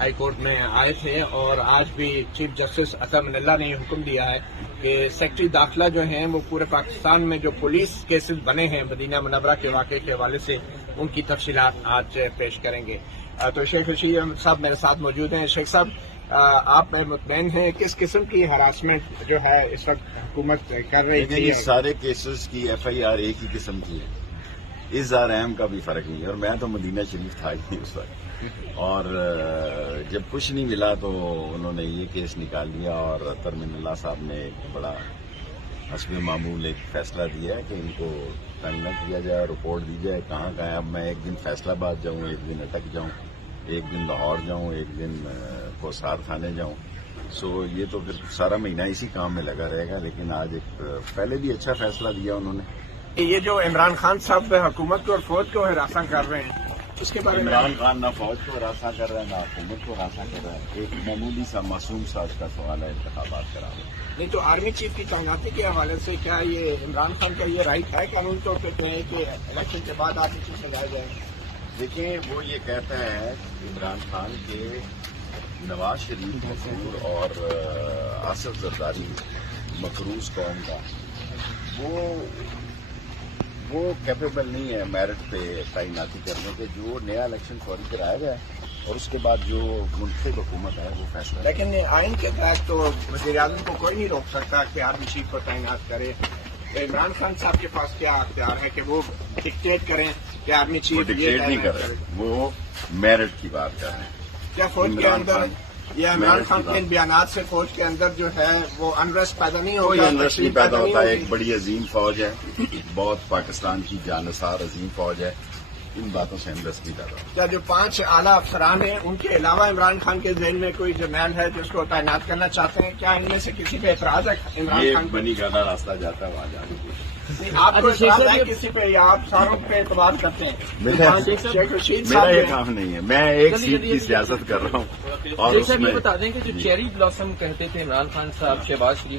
High court میں آئے تھے اور آج بھی چیف جسٹس عطا من اللہ نے یہ حکم دیا ہے کہ سیکٹری داخلہ جو ہیں وہ پورے پاکستان میں جو پولیس کیسز بنے ہیں مدینہ منورہ کے واقعے کے حوالے سے ان کی تفصیلات آج پیش کریں گے۔ تو شیخ رشید احمد صاحب میرے ساتھ موجود ہیں۔ شیخ صاحب، آپ مطمئن ہیں کس قسم کی ہراسمنٹ جو ہے اس وقت حکومت کر رہی تھی؟ یہ سارے کیسز کی ایف آئی آر ایک ہی قسم کی ہے، اظہار اہم کا بھی فرق نہیں ہے، اور میں تو مدینہ شریف تھا ہی نہیں اس وقت، اور جب کچھ نہیں ملا تو انہوں نے یہ کیس نکال لیا، اور عطا من اللہ صاحب نے ایک بڑا حسب معمول ایک فیصلہ دیا ہے کہ ان کو تنگ نہ کیا جائے، رپورٹ دی جائے کہاں ہے۔ اب میں ایک دن فیصلہ آباد جاؤں، ایک دن اٹک جاؤں، ایک دن لاہور جاؤں، ایک دن کوسار تھانے جاؤں، سو یہ تو پھر سارا مہینہ اسی کام میں لگا رہے گا۔ لیکن آج ایک پہلے بھی اچھا فیصلہ دیا انہوں نے۔ یہ جو عمران خان صاحب حکومت کو اور فوج کو ہراساں کر رہے ہیں اس کے بارے میں؟ عمران خان نہ فوج کو ہراساں کر رہا ہے نہ حکومت کو ہراساں کر رہا ہے، ایک معمولی سا معصوم سا اس کا سوال ہے انتخابات کرا رہے ہیں۔ نہیں تو آرمی چیف کی تعیناتی کے حوالے سے کیا یہ عمران خان کا یہ رائٹ ہے قانون طور پہ کہ الیکشن کے بعد آرمی چیف لگایا جائے؟ دیکھیں، وہ یہ کہتا ہے عمران خان کے نواز شریف مقبول اور آصف زرداری مقروض قوم کا وہ کیپیبل نہیں ہے میرٹ پہ تعیناتی کرنے کے، جو نیا الیکشن فوری کرایا جائے اور اس کے بعد جو منتخب حکومت ہے وہ فیصلہ۔ لیکن آئین کے تحت تو وزیر اعظم کو کوئی نہیں روک سکتا کہ آرمی چیف کو تعینات کرے۔ عمران خان صاحب کے پاس کیا اختیار ہے کہ وہ ڈکٹیٹ کریں کہ آرمی وہ چیف ڈکٹیٹ نہیں کر رہے، وہ میرٹ کی بات کر رہے ہیں۔ کیا فوج کے اندر یا عمران خان کے ان بیانات سے فوج کے اندر جو ہے وہ انریسٹ پیدا نہیں ہوتا؟ کوئی انریسٹ نہیں پیدا ہوتا، ایک بڑی عظیم فوج ہے، بہت پاکستان کی جانثار عظیم فوج ہے، ان باتوں سے انریسٹ نہیں پیدا ہوتا۔ کیا جو 5 اعلیٰ افسران ہیں ان کے علاوہ عمران خان کے ذہن میں کوئی جرنیل ہے جس کو تعینات کرنا چاہتے ہیں؟ کیا ان میں سے کسی پہ اعتراض ہے عمران یہ خان کو؟ بنی گانا راستہ جاتا ہے وہاں جانے کے۔ آپ کو اعتراض ہے کسی پہ یا آپ ساروں پہ اعتبار کرتے ہیں؟ شیخ رشید میرا صاحب یہ کام نہیں ہے، میں ایک سیٹ کی سیاست کر رہا ہوں، اور اس میں بتا دیں کہ جو چیری بلاسم کہتے تھے عمران خان صاحب، شہباز شریف